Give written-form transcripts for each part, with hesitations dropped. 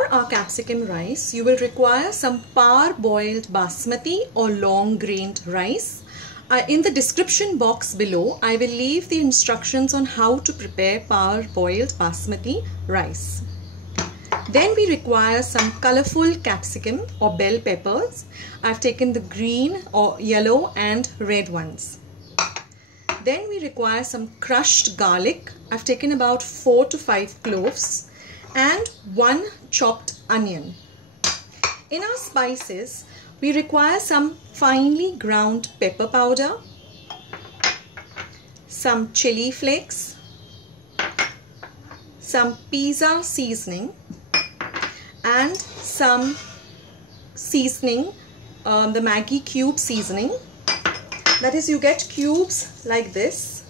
For our capsicum rice, you will require some par-boiled basmati or long-grained rice. In the description box below, I will leave the instructions on how to prepare par-boiled basmati rice. Then we require some colorful capsicum or bell peppers. I've taken the green or yellow and red ones. Then we require some crushed garlic. I've taken about 4 to 5 cloves and 1 chopped onion. In our spices, we require some finely ground pepper powder, some chili flakes, some pizza seasoning, and some seasoning, the Maggi cube seasoning. That is, you get cubes like this.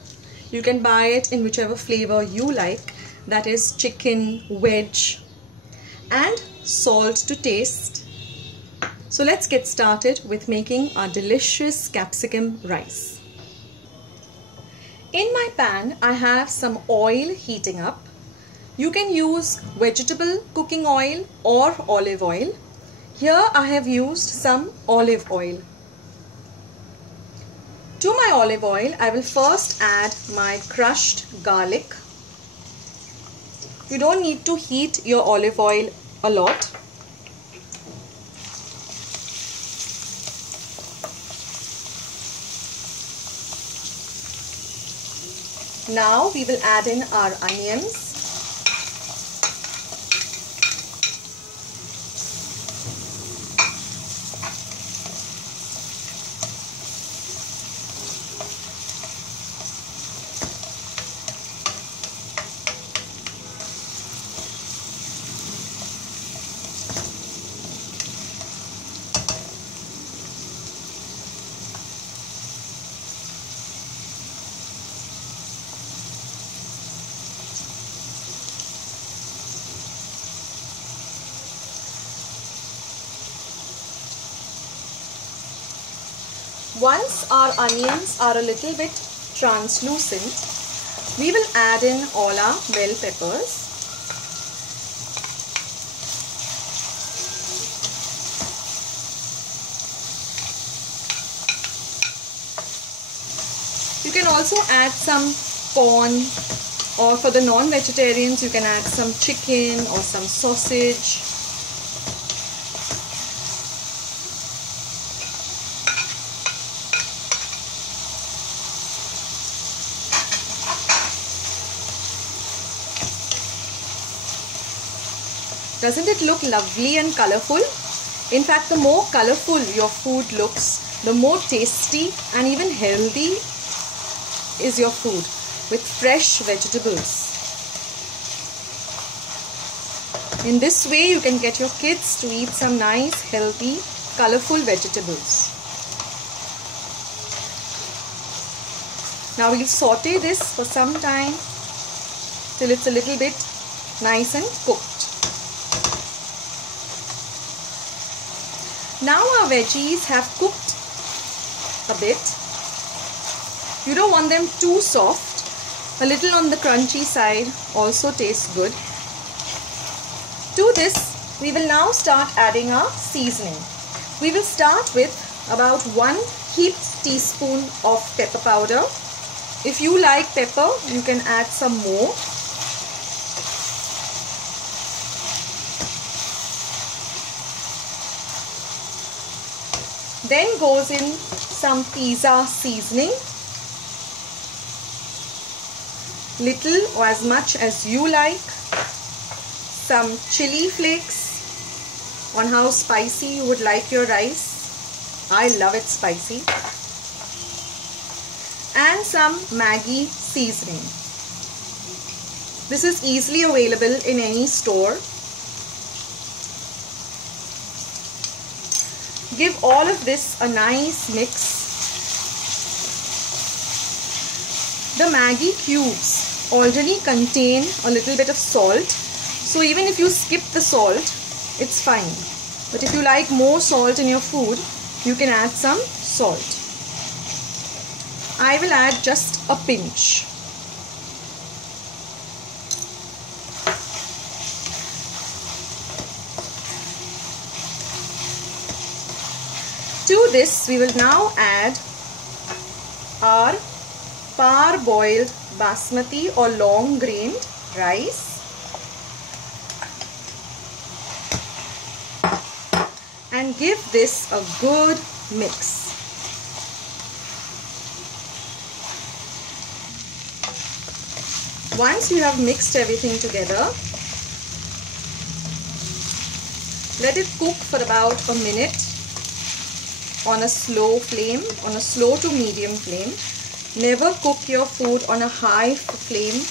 You can buy it in whichever flavor you like. That is chicken, veg, and salt to taste. So let's get started with making our delicious capsicum rice. In my pan, I have some oil heating up. You can use vegetable cooking oil or olive oil. Here I have used some olive oil. To my olive oil, I will first add my crushed garlic. You don't need to heat your olive oil a lot. Now we will add in our onions. Once our onions are a little bit translucent, we will add in all our bell peppers. You can also add some corn, or for the non-vegetarians you can add some chicken or some sausage. Doesn't it look lovely and colorful? In fact, the more colorful your food looks, the more tasty and even healthy is your food with fresh vegetables. In this way, you can get your kids to eat some nice, healthy, colorful vegetables. Now we'll saute this for some time till it's a little bit nice and cooked. Now our veggies have cooked a bit. You don't want them too soft. A little on the crunchy side also tastes good. To this, we will now start adding our seasoning. We will start with about 1 heaped teaspoon of pepper powder. If you like pepper, you can add some more. Then goes in some pizza seasoning, little or as much as you like, some chili flakes on how spicy you would like your rice. I love it spicy. And some Maggi seasoning. This is easily available in any store. Give all of this a nice mix. The Maggi cubes already contain a little bit of salt, so even if you skip the salt, it's fine. But if you like more salt in your food, you can add some salt. I will add just a pinch. To this we will now add our parboiled basmati or long grained rice. And give this a good mix. Once you have mixed everything together, let it cook for about a minute on a slow flame, on a slow to medium flame. Never cook your food on a high flame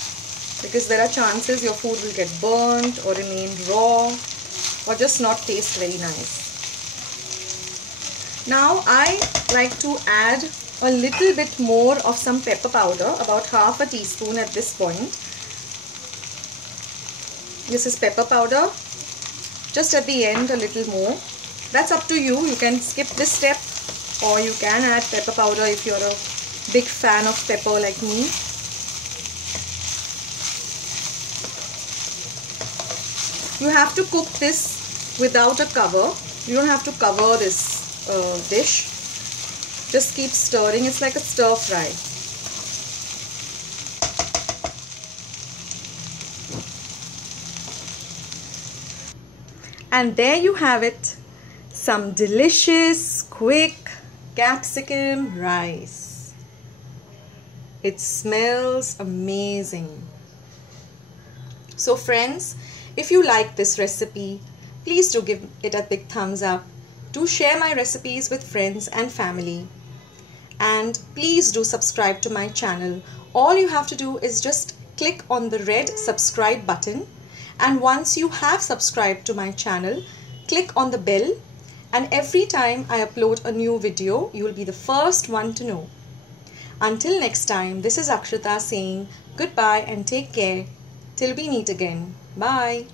because there are chances your food will get burnt or remain raw or just not taste very nice. Now I like to add a little bit more of some pepper powder, about half a teaspoon at this point. This is pepper powder. Just at the end a little more. That's up to you. You can skip this step or you can add pepper powder if you're a big fan of pepper like me. You have to cook this without a cover. You don't have to cover this dish. Just keep stirring. It's like a stir fry. And there you have it, some delicious, quick capsicum rice. It smells amazing. So friends, if you like this recipe, please do give it a big thumbs up. Do share my recipes with friends and family. And please do subscribe to my channel. All you have to do is just click on the red subscribe button. And once you have subscribed to my channel, click on the bell. And every time I upload a new video, you will be the first one to know. Until next time, this is Akshita saying goodbye and take care till we meet again. Bye.